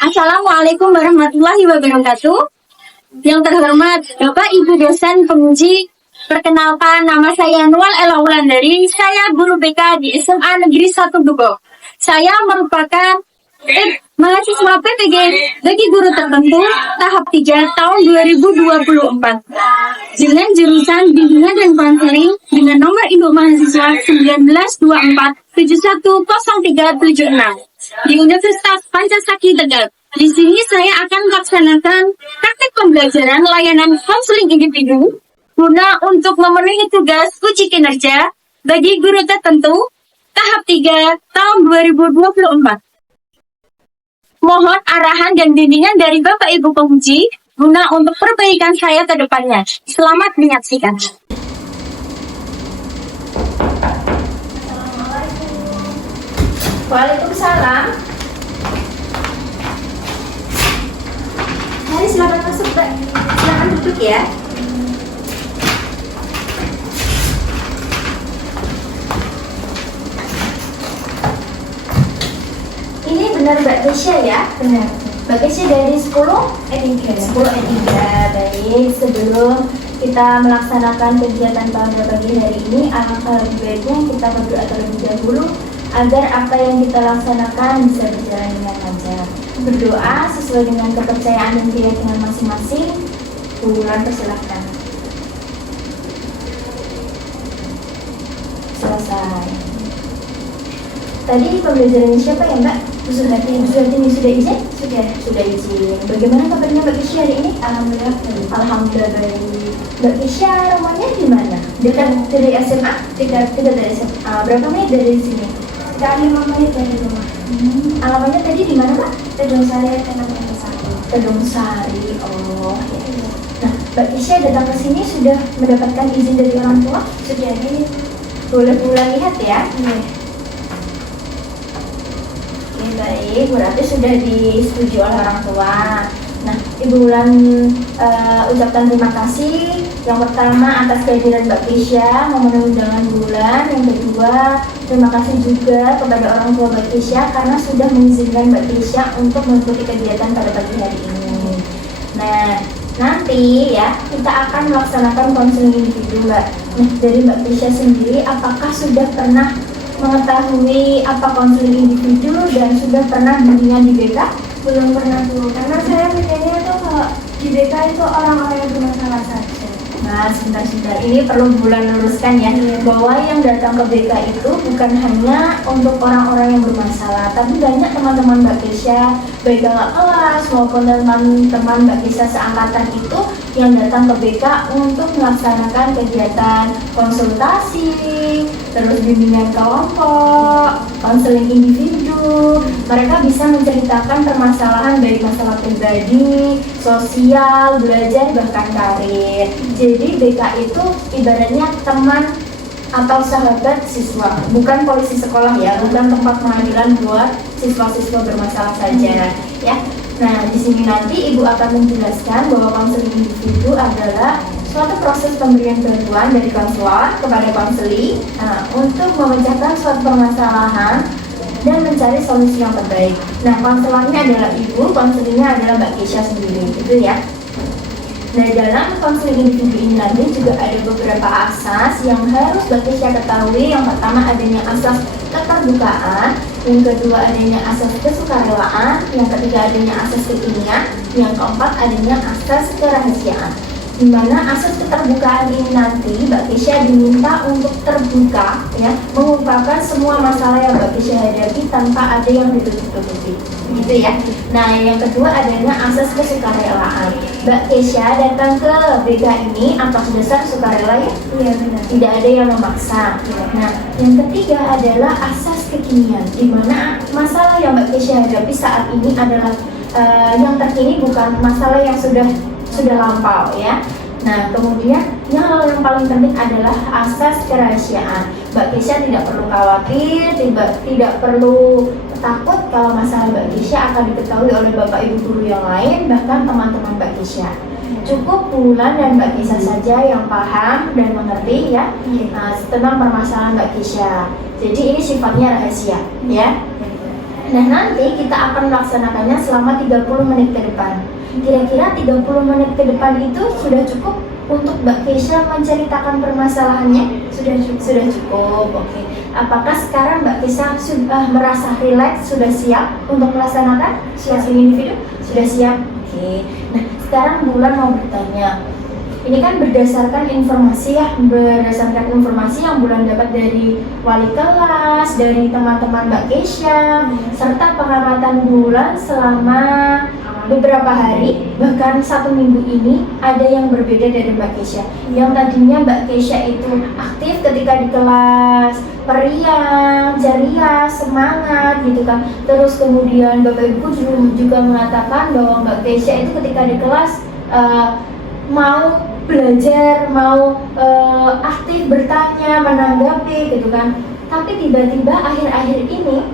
Assalamualaikum warahmatullahi wabarakatuh. Yang terhormat Bapak Ibu dosen penguji, perkenalkan nama saya Nual Ella Wulandari. Saya guru BK di SMA Negeri 1 Gubok. Saya merupakan mahasiswa PPG bagi guru tertentu tahap 3 tahun 2024 dengan jurusan bimbingan dan konseling dengan nomor induk mahasiswa 1924710376 di Universitas Pancasila Tegal. Di sini saya akan melaksanakan praktek pembelajaran layanan konseling individu guna untuk memenuhi tugas uji kinerja bagi guru tertentu tahap 3 tahun 2024. Mohon arahan dan bimbingan dari Bapak Ibu penguji guna untuk perbaikan saya ke depannya. Selamat menyaksikan. Waalaikumsalam. Mari silakan masuk, Mbak. Silakan duduk ya. Ini benar Mbak Kesya ya? Benar. Mbak Kesya dari 10 E3. 10 E3. Baik, sebelum kita melaksanakan kegiatan pada pagi hari ini, alangkah lebih baiknya kita berdoa terlebih dahulu agar apa yang kita laksanakan bisa berjalan dengan lancar. Berdoa sesuai dengan kepercayaan dan keyakinan masing-masing. Bulan persilahkan. Selesai. Tadi pembelajaran siapa ya Mbak? Sudah izin? Sudah izin. Bagaimana kabarnya Mbak Kisya hari ini? Alhamdulillah baik. Alhamdulillah baik. Mbak Kisya rumahnya di mana? Dekat dari SMA? Tidak dari SMA. Berapa menit dari sini? Sekitar 5 menit dari rumah. Alamatnya tadi di mana Mbak? Kedung Sari, Kedung Sari. Oh ya. Nah, Mbak Kisya datang ke sini sudah mendapatkan izin dari orang tua? Sudah ini. Boleh pulang lihat ya? Iya. Oke, baik. Berarti sudah disetujui oleh orang tua. Nah, Ibu Wulan ucapkan terima kasih. Yang pertama atas kehadiran Mbak Kisya memenuhi undangan bulan. Yang kedua, terima kasih juga kepada orang tua Mbak Kisya karena sudah mengizinkan Mbak Kisya untuk mengikuti kegiatan pada pagi hari ini. Nah, nanti ya kita akan melaksanakan konseling individu Mbak. Nah, dari Mbak Kisya sendiri, apakah sudah pernah mengetahui apa konseling individu dan sudah pernah bimbingan di BK? Belum pernah tuh, karena saya mikirnya tuh kalau di BK itu orang-orang yang bermasalah saja. Nah, sebentar. Ini perlu Bulan luruskan ya, bahwa yang datang ke BK itu bukan hanya untuk orang-orang yang bermasalah, tapi banyak teman-teman Mbak Kesya, baik kakak kelas maupun teman-teman Mbak Kesya seangkatan itu yang datang ke BK untuk melaksanakan kegiatan konsultasi, terus bimbingan kelompok, konseling individu. Mereka bisa menceritakan permasalahan baik masalah pribadi, sosial, belajar, bahkan karir. Jadi BK itu ibaratnya teman atau sahabat siswa, bukan polisi sekolah ya, bukan tempat pengadilan buat siswa-siswa bermasalah saja ya. Nah, di sini nanti Ibu akan menjelaskan bahwa konseling individu adalah suatu proses pemberian bantuan dari konselor kepada konseli untuk memecahkan suatu permasalahan dan mencari solusi yang terbaik. Nah, konselornya adalah Ibu, konselingnya adalah Mbak Kesya sendiri, gitu ya. Nah, dalam konseling individu ini nanti juga ada beberapa asas yang harus Mbak Kesya ketahui. Yang pertama adanya asas keterbukaan, yang kedua adanya asas kesukarelaan, yang ketiga adanya asas kekinian, yang keempat adanya asas kerahasiaan. Di mana asas keterbukaan ini nanti Mbak Kesya diminta untuk terbuka ya, mengungkapkan semua masalah yang Mbak Kesya hadapi tanpa ada yang ditutup-tutupi, gitu ya. Nah, yang kedua adanya asas kesukarelaan. Mbak Kesya datang ke BK ini atas dasar sukarela ya? Iya benar. Tidak ada yang memaksa. Nah, yang ketiga adalah asas kekinian, di mana masalah yang Mbak Kesya hadapi saat ini adalah yang terkini, bukan masalah yang sudah lampau ya. Nah, kemudian yang paling penting adalah asas kerahasiaan. Mbak Kesya tidak perlu khawatir, tidak perlu takut kalau masalah Mbak Kesya akan diketahui oleh Bapak Ibu guru yang lain, bahkan teman-teman Mbak Kesya. Cukup Bulan dan Mbak Kesya saja yang paham dan mengerti ya tentang permasalahan Mbak Kesya. Jadi ini sifatnya rahasia ya. Nah, nanti kita akan melaksanakannya selama 30 menit ke depan. Kira-kira 30 menit ke depan itu sudah cukup untuk Mbak Keisha menceritakan permasalahannya? Sudah cukup. Sudah cukup, oke. Apakah sekarang Mbak Keisha sudah merasa rileks, sudah siap untuk melaksanakan coaching individu? Sudah siap? Oke. Nah, sekarang Bulan mau bertanya. Ini kan berdasarkan informasi yang Bulan dapat dari wali kelas, dari teman-teman Mbak Keisha, serta pengamatan Bulan selama beberapa hari, bahkan 1 minggu ini ada yang berbeda dari Mbak Keisha. Yang tadinya Mbak Keisha itu aktif ketika di kelas, periang, ceria, semangat gitu kan. Terus kemudian Bapak Ibu juga mengatakan bahwa Mbak Keisha itu ketika di kelas mau belajar, mau aktif bertanya, menanggapi gitu kan. Tapi tiba-tiba akhir-akhir ini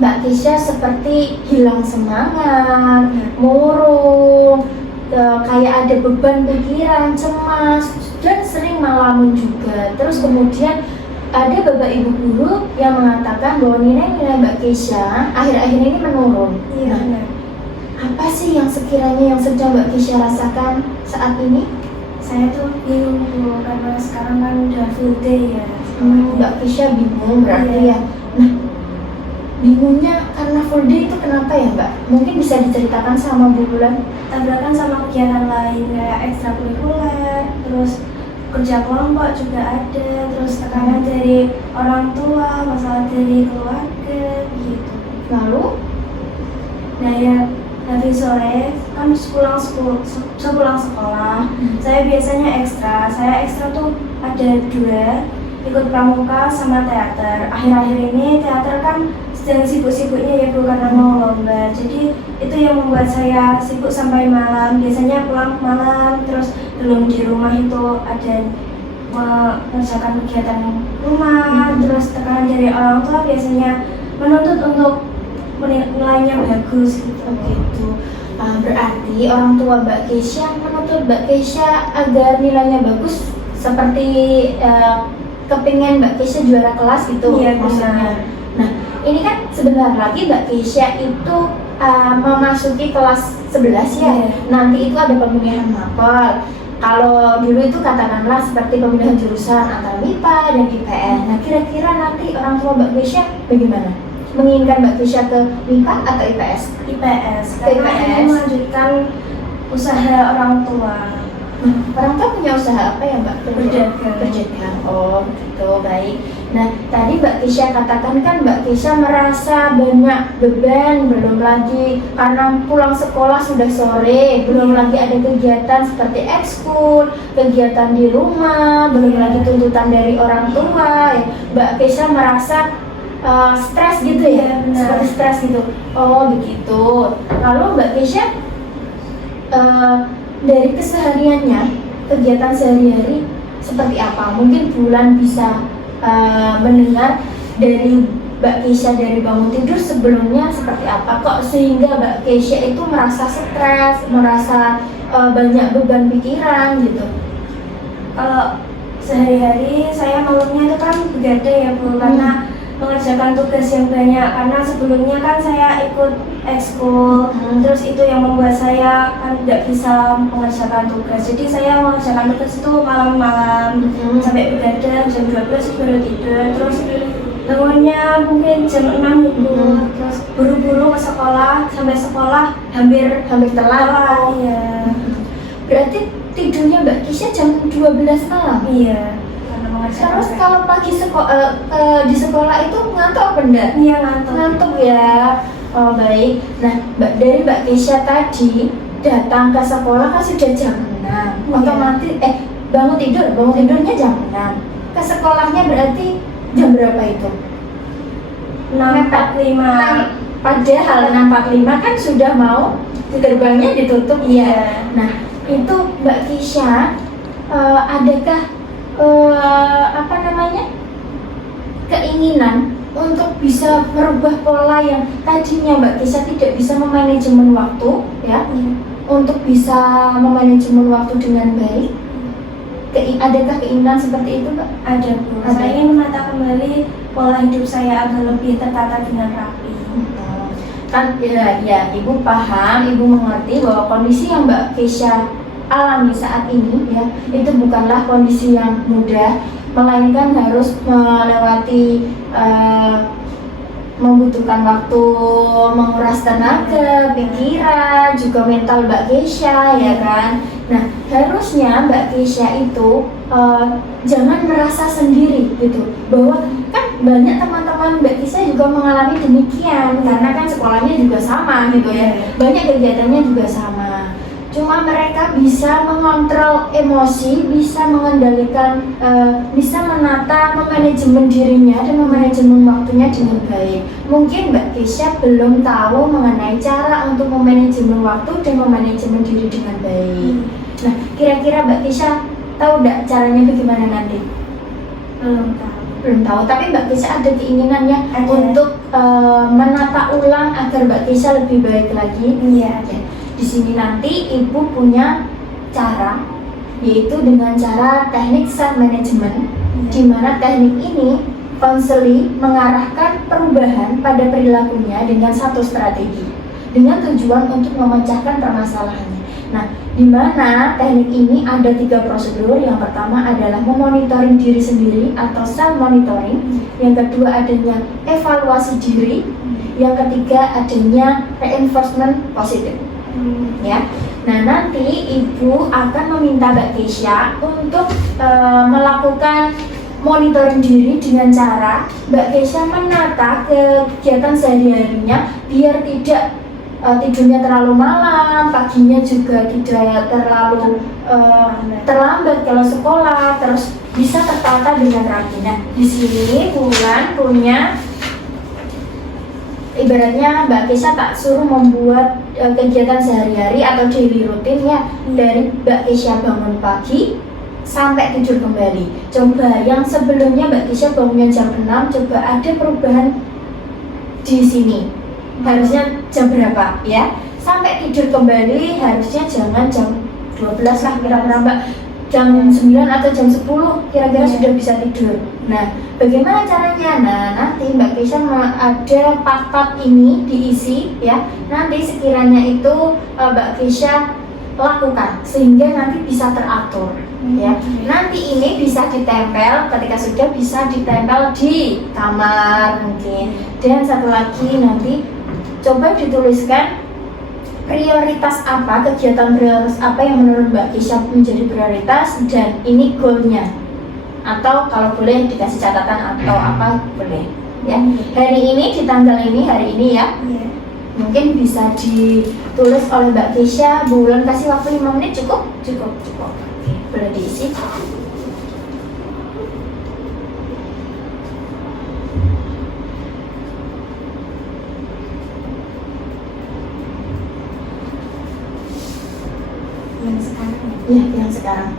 Mbak Keisha seperti hilang semangat, murung, kayak ada beban pikiran, cemas, dan sering ngelamun juga. Terus kemudian ada Bapak Ibu guru yang mengatakan bahwa nilai-nilai Mbak Keisha akhir-akhir ini menurun. Iya, Nah, benar. apa sih yang sekiranya yang sedang Mbak Keisha rasakan saat ini? Saya tuh bingung Bu, karena sekarang kan udah full day ya. Mbak Keisha bingung berarti Iya. ya. Nah, bingungnya karena full day itu kenapa ya Mbak? Mungkin bisa diceritakan sama Bu Bulan? Tabrakan sama kegiatan lain kayak ekstrakurikuler, terus kerja kelompok juga ada, terus tekanan dari orang tua, masalah dari keluarga gitu. Lalu? Nah ya, hari sore kan sepulang sekolah, saya biasanya ekstra. Saya ekstra tuh ada 2, ikut pramuka sama teater. Akhir-akhir ini teater kan sedang sibuk-sibuknya ya Bu, karena mau lomba. Jadi itu yang membuat saya sibuk sampai malam. Biasanya pulang malam, terus belum di rumah itu ada mengerjakan kegiatan rumah, terus tekanan dari orang tua biasanya menuntut untuk nilainya bagus gitu. Begitu. Berarti orang tua Mbak Keisha menuntut Mbak Keisha agar nilainya bagus, seperti kepingin Mbak Keisha juara kelas gitu. Iya, maksudnya. Nah, ini kan sebentar lagi Mbak Keisha itu memasuki kelas 11 ya. Iya. Nanti itu ada pemilihan mapel. Kalau dulu itu katakanlah seperti pemilihan jurusan antara MIPA dan IPS. Nah, kira-kira nanti orang tua Mbak Keisha bagaimana? Menginginkan Mbak Keisha ke MIPA atau IPS? IPS, karena IPS. ingin melanjutkan usaha orang tua. Orang tua punya usaha apa ya Mbak? Berdagang. Berdagang. Oh gitu, baik. Nah tadi Mbak Keisha katakan kan Mbak Keisha merasa banyak beban, belum lagi karena pulang sekolah sudah sore, belum lagi ada kegiatan seperti ekskul, kegiatan di rumah, belum lagi tuntutan dari orang tua. Ya. Mbak Keisha merasa stres gitu ya, Iya, benar. seperti stres gitu. Oh begitu. Lalu Mbak Keisha dari kesehariannya, kegiatan sehari-hari seperti apa? Mungkin Bulan bisa mendengar dari Mbak Keisha dari bangun tidur sebelumnya seperti apa? Kok sehingga Mbak Keisha itu merasa stres, merasa banyak beban pikiran gitu? Kalau sehari-hari saya malamnya itu kan begadang ya Bu, karena mengerjakan tugas yang banyak. Karena sebelumnya kan saya ikut ekskul, terus itu yang membuat saya kan tidak bisa mengerjakan tugas. Jadi saya mengerjakan tugas itu malam-malam sampai begadang, jam 12 baru tidur. Terus bangunnya mungkin jam 6 gitu. Terus buru-buru ke sekolah, sampai sekolah hampir telat. Iya. Berarti tidurnya Mbak Keisha jam 12 malam? Iya. Karena mengerjakan Terus tugas. kalau pagi di sekolah itu ngantuk apa enggak? Iya, ngantuk. Ngantuk ya. Oh baik. Nah dari Mbak Keisha tadi datang ke sekolah kan sudah jam 6. Iya. Otomatis bangun tidurnya jam 6. Ke sekolahnya berarti jam berapa itu? 6.45. Padahal 6.45 kan sudah mau gerbangnya ditutup. Iya. Nah itu Mbak Keisha adakah keinginan untuk bisa merubah pola yang tadinya Mbak Keisha tidak bisa memanajemen waktu ya, untuk bisa memanajemen waktu dengan baik? Adakah keinginan seperti itu Mbak? Ada Bu. Ada. Saya ingin menata kembali pola hidup saya agar lebih tertata dengan rapi. kan ya ibu paham, ibu mengerti bahwa kondisi yang Mbak Kesha alami saat ini ya itu bukanlah kondisi yang mudah, melainkan harus melewati membutuhkan waktu, menguras tenaga, pikiran, juga mental Mbak Kesha ya kan. Nah harusnya Mbak Kesha itu jangan merasa sendiri gitu, bahwa kan banyak teman-teman Mbak Kesha juga mengalami demikian karena kan sekolahnya juga sama gitu ya, banyak kegiatannya juga sama. Cuma mereka bisa mengontrol emosi, bisa mengendalikan, bisa menata, memanajemen dirinya dan memanajemen waktunya dengan baik. Mungkin Mbak Kesha belum tahu mengenai cara untuk memanajemen waktu dan memanajemen diri dengan baik. Nah, kira-kira Mbak Kesha tahu nggak caranya bagaimana nanti? Belum tahu. Belum tahu, tapi Mbak Kesha ada keinginannya untuk menata ulang agar Mbak Kesha lebih baik lagi. Iya. Di sini nanti ibu punya cara, yaitu dengan cara teknik self management, di mana teknik ini konseling mengarahkan perubahan pada perilakunya dengan satu strategi, dengan tujuan untuk memecahkan permasalahannya. Nah, di mana teknik ini ada 3 prosedur. Yang pertama adalah memonitoring diri sendiri atau self monitoring. Yang kedua adanya evaluasi diri. Yang ketiga adanya reinforcement positif. Ya, nah nanti ibu akan meminta Mbak Kesha untuk melakukan monitoring diri dengan cara Mbak Kesha menata kegiatan sehari-harinya biar tidak tidurnya terlalu malam, paginya juga tidak terlalu terlambat kalau sekolah, terus bisa tertata dengan rapi. Nah, di sini Bulan punya, ibaratnya Mbak Kesha tak suruh membuat kegiatan sehari-hari atau daily rutin ya, dari Mbak Kesha bangun pagi sampai tidur kembali. Coba yang sebelumnya Mbak Kesha bangunnya jam 6, coba ada perubahan di sini. Harusnya jam berapa ya? Sampai tidur kembali harusnya jangan jam 12 lah kira-kira Mbak. Jam 9 atau jam 10 kira-kira sudah bisa tidur. Nah, bagaimana caranya? Nah, nanti Mbak Kesha ada part-part ini diisi ya. Nanti sekiranya itu Mbak Kesha lakukan sehingga nanti bisa teratur ya. Nanti ini bisa ditempel, ketika sudah bisa ditempel di kamar mungkin. Dan satu lagi nanti coba dituliskan prioritas apa, kegiatan prioritas apa yang menurut Mbak Kesha menjadi prioritas, dan ini goalnya, atau kalau boleh dikasih catatan atau apa boleh ya. Hari ini di tanggal ini, hari ini ya, mungkin bisa ditulis oleh Mbak Kesha. Bulan kasih waktu 5 menit cukup? Cukup. Oke, boleh diisi. Yang sekarang Ya, yang sekarang.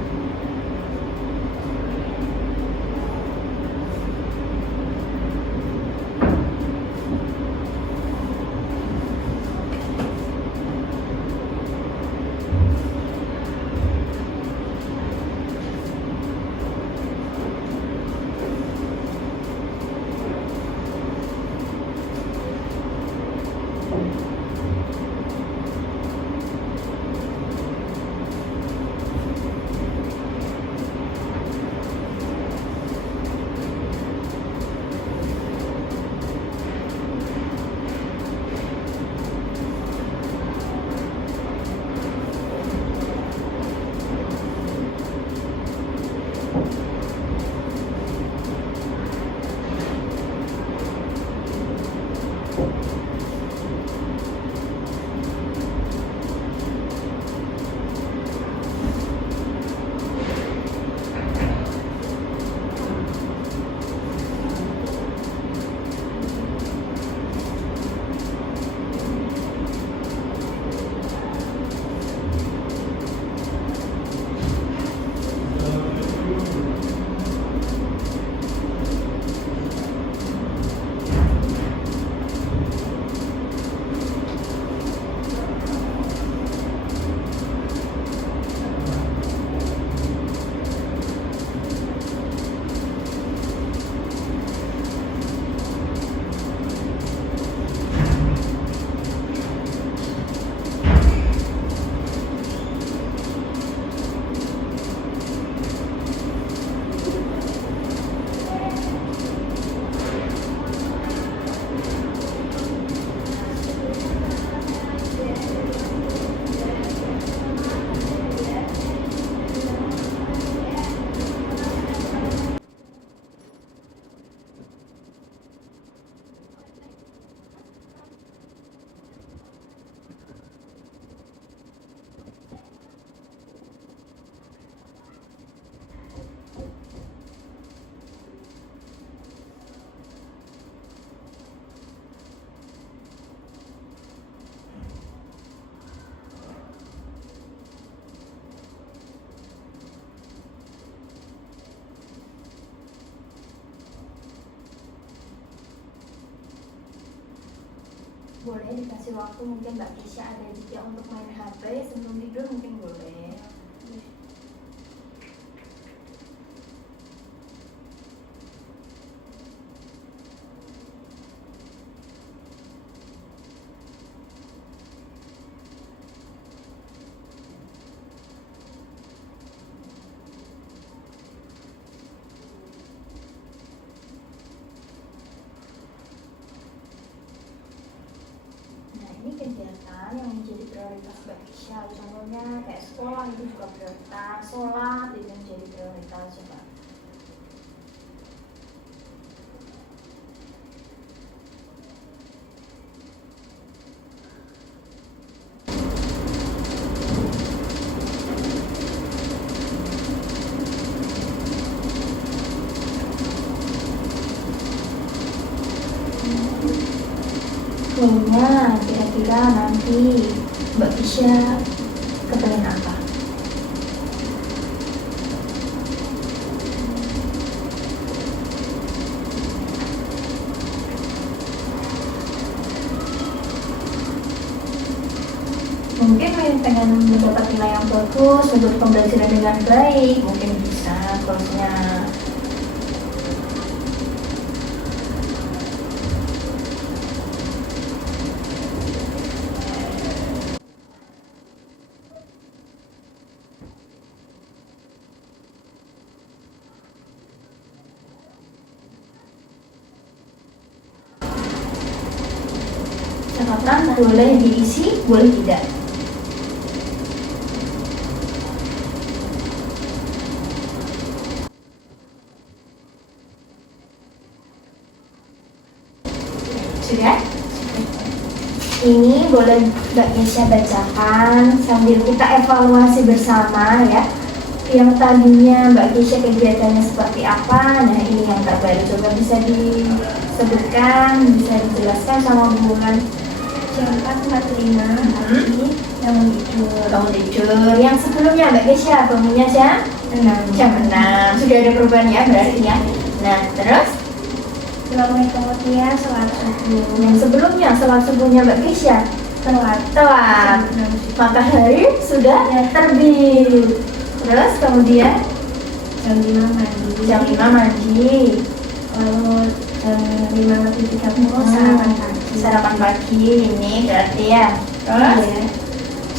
Boleh dikasih waktu, mungkin Mbak Kesha ada jeda untuk main HP sebelum tidur, mungkin boleh. Ini kegiatan yang menjadi prioritas Mbak Kesha, contohnya kayak sekolah itu juga prioritas, sholat itu menjadi prioritas coba. Kayaknya kira-kira nanti Mbak Kesha kepengen apa? Mungkin pengen mendapat nilai yang bagus, menurut pembelajaran dengan baik, mungkin bisa goalsnya. Catatan boleh diisi, boleh tidak. Sudah? Ini boleh Mbak Kesha bacakan sambil kita evaluasi bersama ya. Yang tadinya Mbak Kesha kegiatannya seperti apa, nah ini yang terbaru. Coba bisa disebutkan, bisa dijelaskan sama Bu Bulan. Jam 4.45 pagi bangun tidur. Bangun tidur. Yang sebelumnya Mbak Kesha bangunnya jam 6. Sudah ada perubahan ya berarti ya. Nah terus 2 menit kemudian sholat subuh. yang sebelumnya sholat subuhnya Mbak Kesha telat. Matahari sudah terbit. Terus kemudian Jam 5 mandi. jam 5 mandi. Lalu jam 5.30 sarapan pagi. Sarapan pagi ini berarti ya. Terus Iya.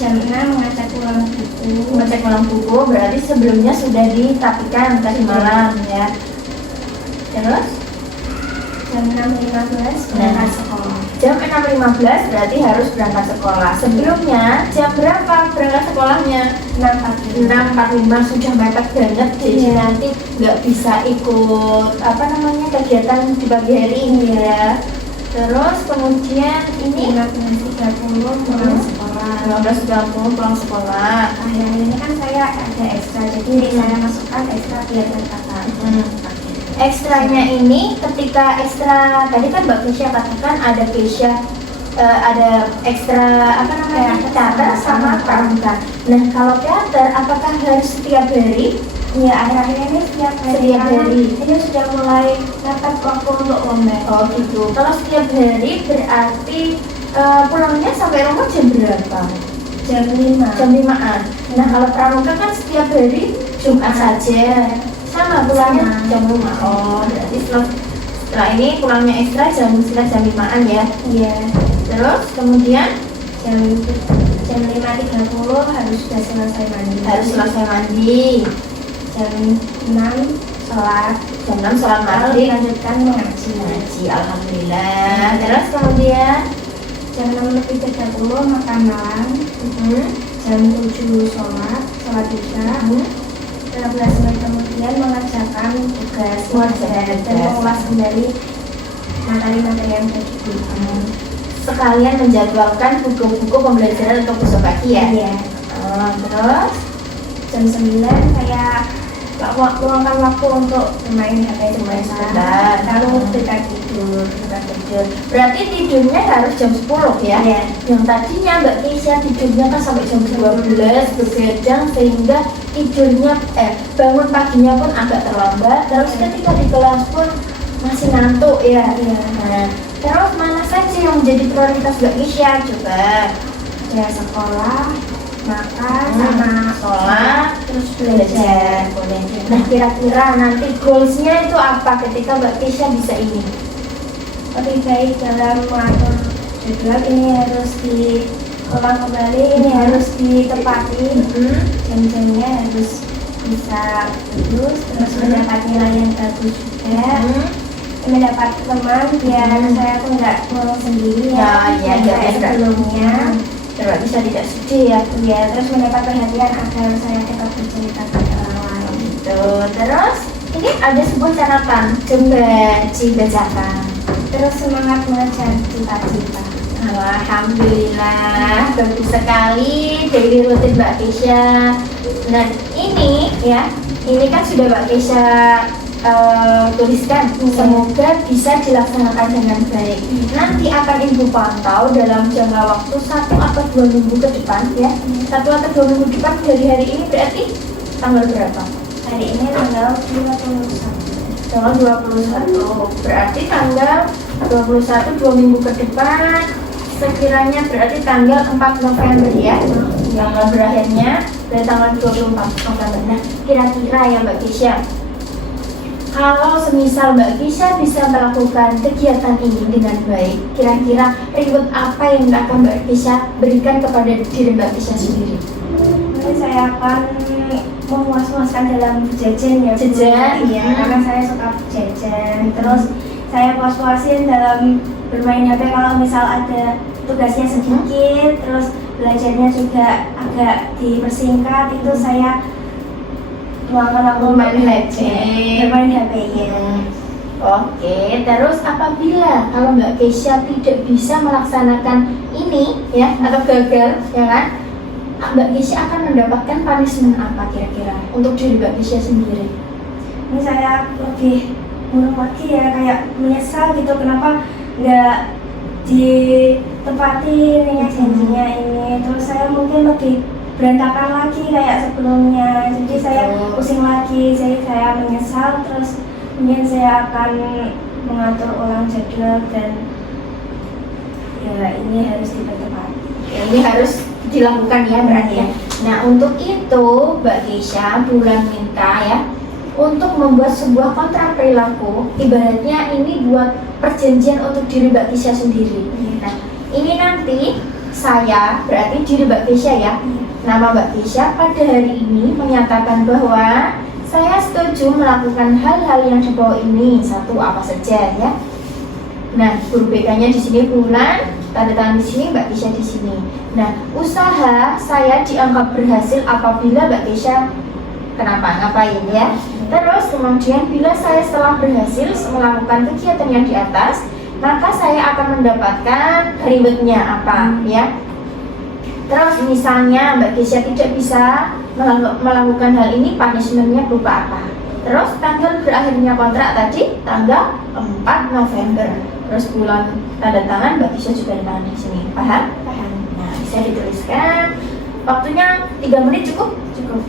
Jam 6 mengecek ulang buku. ngecek ulang buku berarti sebelumnya sudah dirapikan tadi malam ya. Terus Jam 6.15 berangkat sekolah. jam 6.15 berarti harus berangkat sekolah. Sebelumnya jam berapa berangkat sekolahnya? 6.45. 6.45 sudah mepet banget, jadi Iya. nanti nggak bisa ikut kegiatan di pagi hari ini ya. Terus kemudian ini 15.30 pulang sekolah. 15.30 pulang sekolah. Akhir ini kan saya ada ekstra, jadi saya masukkan ekstra biar tertata. Ekstranya ini ketika ekstra tadi kan Mbak Kesha katakan ada ada ekstra teater sama pramuka. Nah kalau teater apakah harus setiap hari? Ya akhir-akhir ini setiap Setiap hari. ini sudah mulai dapat waktu untuk lomba. Oh gitu. Kalau setiap hari berarti pulangnya sampai rumah jam berapa? Jam 5. Jam 5-an. Nah kalau pramuka kan setiap hari Jumat saja. Sama pulangnya Sama. jam 5. Oh berarti setelah ini pulangnya ekstra setelah jam 5-an ya. Iya. Terus kemudian Jam 5.30 harus sudah selesai mandi. harus selesai mandi. Jam 6 sholat. Jam 6 sholat Lalu maghrib. dilanjutkan mengaji. Ngaji, alhamdulillah. Terus kemudian Jam 6.30 makan malam. Jam 7 sholat isya. 15 menit kemudian mengerjakan tugas Mengerjakan dan tugas. mengulas kembali materi-materi yang sudah diberikan. sekalian menjadwalkan buku-buku pembelajaran untuk besok pagi ya. Iya. Terus Jam 9 saya luangkan waktu untuk bermain HP Bermain sebentar, sebentar. lalu kita tidur. tidur. Berarti tidurnya harus jam 10 ya. Iya. Yang tadinya Mbak Kesha tidurnya kan sampai jam 12 begadang sehingga tidurnya bangun paginya pun agak terlambat. Terus ketika di kelas pun masih mengantuk ya. Iya. Nah, terus mana saja yang menjadi prioritas Mbak Kisha? Coba. Ya sekolah, makan, Sama sama sholat, terus belajar. Boleh. Nah, kira-kira nanti goalsnya itu apa ketika Mbak Kisha bisa ini? lebih baik dalam mengatur jadwal. Ini harus diulang kembali, ini harus ditepati, jam-jamnya harus bisa bagus, terus mendapat nilai yang bagus juga, mendapat teman biar saya tuh nggak ngomong sendiri Ya, iya, yang iya, kayak iya. sebelumnya. Coba bisa tidak sedih ya. Ya, terus mendapat perhatian agar saya tetap bercerita pada orang lain. Gitu. Terus ini ada sebuah catatan. Coba dibacakan. Terus semangat mengejar cita-cita. Alhamdulillah, bagus sekali daily rutin Mbak Kisha. Nah ini ya, ini kan sudah Mbak Kisha tuliskan. Semoga bisa dilaksanakan dengan baik. Nanti akan Ibu pantau dalam jangka waktu 1 atau 2 minggu ke depan ya. 1 atau 2 minggu ke depan dari hari ini berarti tanggal berapa? Hari ini tanggal 21. Tanggal 21. Berarti tanggal 21 2 minggu ke depan sekiranya berarti tanggal 4 November ya. Tanggal berakhirnya dari tanggal 24 November. Nah, kira-kira ya Mbak Kisha, kalau semisal Mbak Kisha bisa melakukan kegiatan ini dengan baik, kira-kira reward apa yang akan Mbak Kisha berikan kepada diri Mbak Kisha sendiri? Mungkin saya akan memuas-muaskan dalam jajan ya Bu. Jajan, Iya, karena saya suka jajan. Terus saya puas-puasin dalam bermain HP kalau misal ada tugasnya sedikit, terus belajarnya juga agak dipersingkat, itu saya luangkan waktu Bermain HP. bermain HP ya. Oke, terus apabila kalau Mbak Kisha tidak bisa melaksanakan ini ya atau gagal ya kan, Mbak Kisha akan mendapatkan punishment apa kira-kira untuk diri Mbak Kisha sendiri? Ini saya lebih murung lagi ya, kayak menyesal gitu kenapa nggak ditepati ini janjinya ini. Terus saya mungkin lebih berantakan lagi kayak sebelumnya, jadi saya pusing lagi, jadi saya menyesal. Terus kemudian saya akan mengatur ulang jadwal dan ya ini harus ditepati. Ini harus dilakukan ya berarti ya. Nah untuk itu Mbak Kisha bulan minta ya untuk membuat sebuah kontrak perilaku, ibaratnya ini buat perjanjian untuk diri Mbak Kisha sendiri. Nah ini nanti saya berarti diri Mbak Kisha ya. Nama Mbak Kisha pada hari ini menyatakan bahwa saya setuju melakukan hal-hal yang di bawah ini. Satu apa saja ya. Nah, huruf BK-nya di sini bulan, tanda tangan di sini Mbak Kisha di sini. Nah, usaha saya dianggap berhasil apabila Mbak Kisha ngapain ya. Terus kemudian bila saya setelah berhasil melakukan kegiatan yang di atas, maka saya akan mendapatkan reward-nya apa ya. Terus misalnya Mbak Kisha tidak bisa melakukan hal ini, punishment-nya berupa apa. Terus tanggal berakhirnya kontrak tadi tanggal 4 November. Terus bulan tanda tangan Mbak Kisha juga ada tangan di sini. Paham? Paham. Nah, bisa dituliskan. Waktunya 3 menit cukup? Cukup.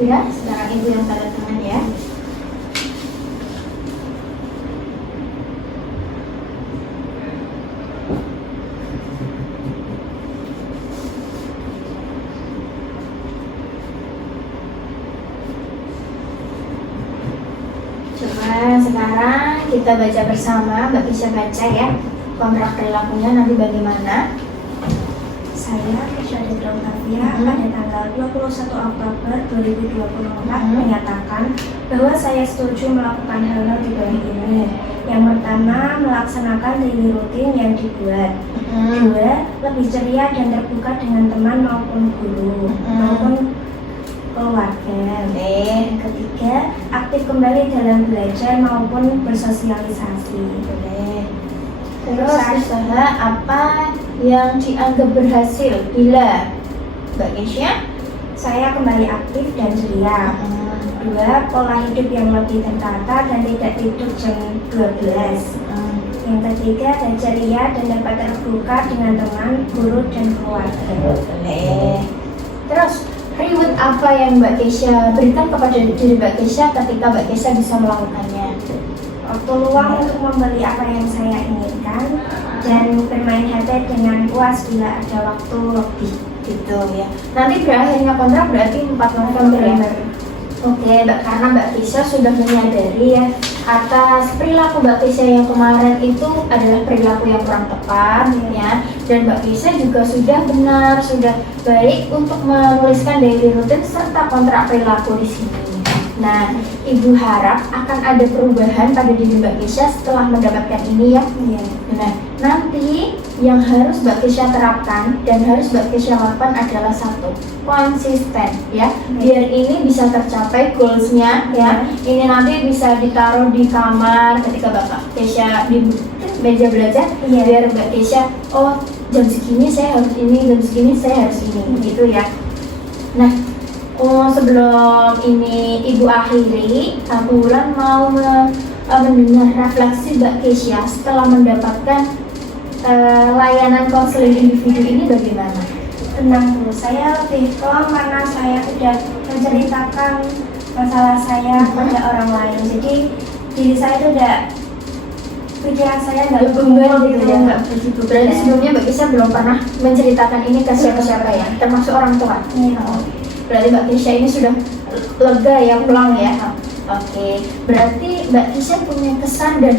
Ya, sekarang ibu yang tanda tangan ya. Coba sekarang kita baca bersama, Mbak Kisha baca ya kontrak perilakunya nanti bagaimana. Saya, Kisha Dedra Octavia, pada tanggal 21 Oktober 2024 menyatakan bahwa saya setuju melakukan hal-hal di bawah ini. Yang pertama, melaksanakan daily rutin yang dibuat. Dua, lebih ceria dan terbuka dengan teman maupun guru maupun keluarga. Yang ketiga, aktif kembali dalam belajar maupun bersosialisasi. Terus usaha apa yang dianggap berhasil bila Mbak Kisha? Saya kembali aktif dan ceria. Dua, pola hidup yang lebih tertata dan tidak tidur jam 12. Yang ketiga, dan ceria dan dapat terbuka dengan teman, guru, dan keluarga. Boleh. Terus reward apa yang Mbak Kisha berikan kepada diri Mbak Kisha ketika Mbak Kisha bisa melakukannya? Waktu luang untuk membeli apa yang saya inginkan dan bermain HP dengan puas bila ada waktu lebih. Gitu ya. Nanti berakhirnya kontrak berarti 4 November ya. Oke, karena Mbak Kisha sudah menyadari ya atas perilaku Mbak Kisha yang kemarin itu adalah perilaku yang kurang tepat ya, dan Mbak Kisha juga sudah benar, sudah baik untuk menuliskan daily routine serta kontrak perilaku di sini. Nah, Ibu harap akan ada perubahan pada diri Mbak Kisha setelah mendapatkan ini ya. Nah, nanti yang harus Mbak Kisha terapkan dan harus Mbak Kisha lakukan adalah satu, konsisten ya. Biar ini bisa tercapai goalsnya ya. Ini nanti bisa ditaruh di kamar ketika Mbak Kisha di meja belajar. Biar Mbak Kisha, oh jam segini saya harus ini, jam segini saya harus ini, gitu ya. Nah, sebelum ini Ibu akhiri, aku Wulan mau mendengar refleksi Mbak Kisha setelah mendapatkan layanan konseling individu ini bagaimana? Tenang dulu, saya lebih plong karena saya sudah menceritakan masalah saya pada orang lain. Jadi diri saya itu udah, pikiran saya nggak beban gitu ya. nggak begitu. Berarti sebelumnya Mbak Kisha belum pernah menceritakan ini ke siapa-siapa ya, termasuk orang tua. Berarti Mbak Kisha ini sudah lega ya, pulang ya. Oke, berarti Mbak Kisha punya kesan dan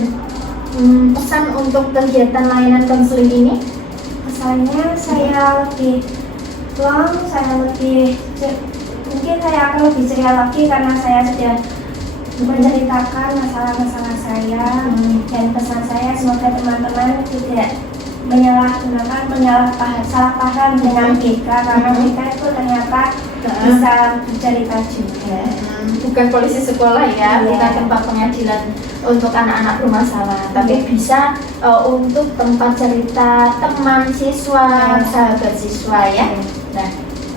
pesan untuk kegiatan layanan konseling ini? Kesannya saya lebih plong, mungkin saya akan lebih ceria lagi karena saya sudah menceritakan masalah-masalah saya. Dan pesan saya semoga teman-teman tidak salah paham dengan Dika, karena Dika itu ternyata bisa bercerita juga. Bukan polisi sekolah ya, bukan tempat pengadilan untuk anak-anak bermasalah, tapi bisa untuk tempat cerita teman siswa, sahabat siswa ya. Nah,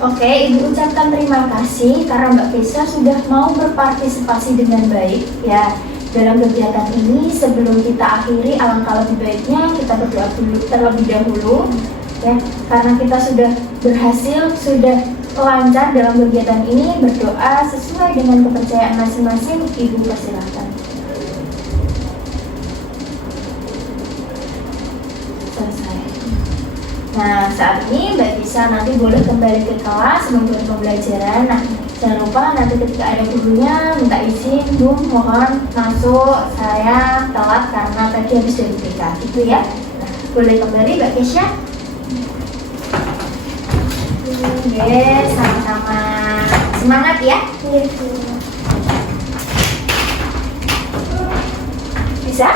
oke, Ibu ucapkan terima kasih karena Mbak Kisha sudah mau berpartisipasi dengan baik ya dalam kegiatan ini. Sebelum kita akhiri, alangkah lebih baiknya kita berdoa dulu terlebih dahulu ya, karena kita sudah berhasil, sudah lancar dalam kegiatan ini. Berdoa sesuai dengan kepercayaan masing-masing. Ibu persilakan. Selesai. Nah, saat ini Mbak Kisha nanti boleh kembali ke kelas mengikuti pembelajaran. Nah, jangan lupa nanti ketika ada gurunya minta izin, Bu, mohon masuk, saya telat karena tadi habis dari BK, gitu ya. Nah, boleh kembali Mbak Kisha. Oke, sama-sama. Semangat ya. Bisa?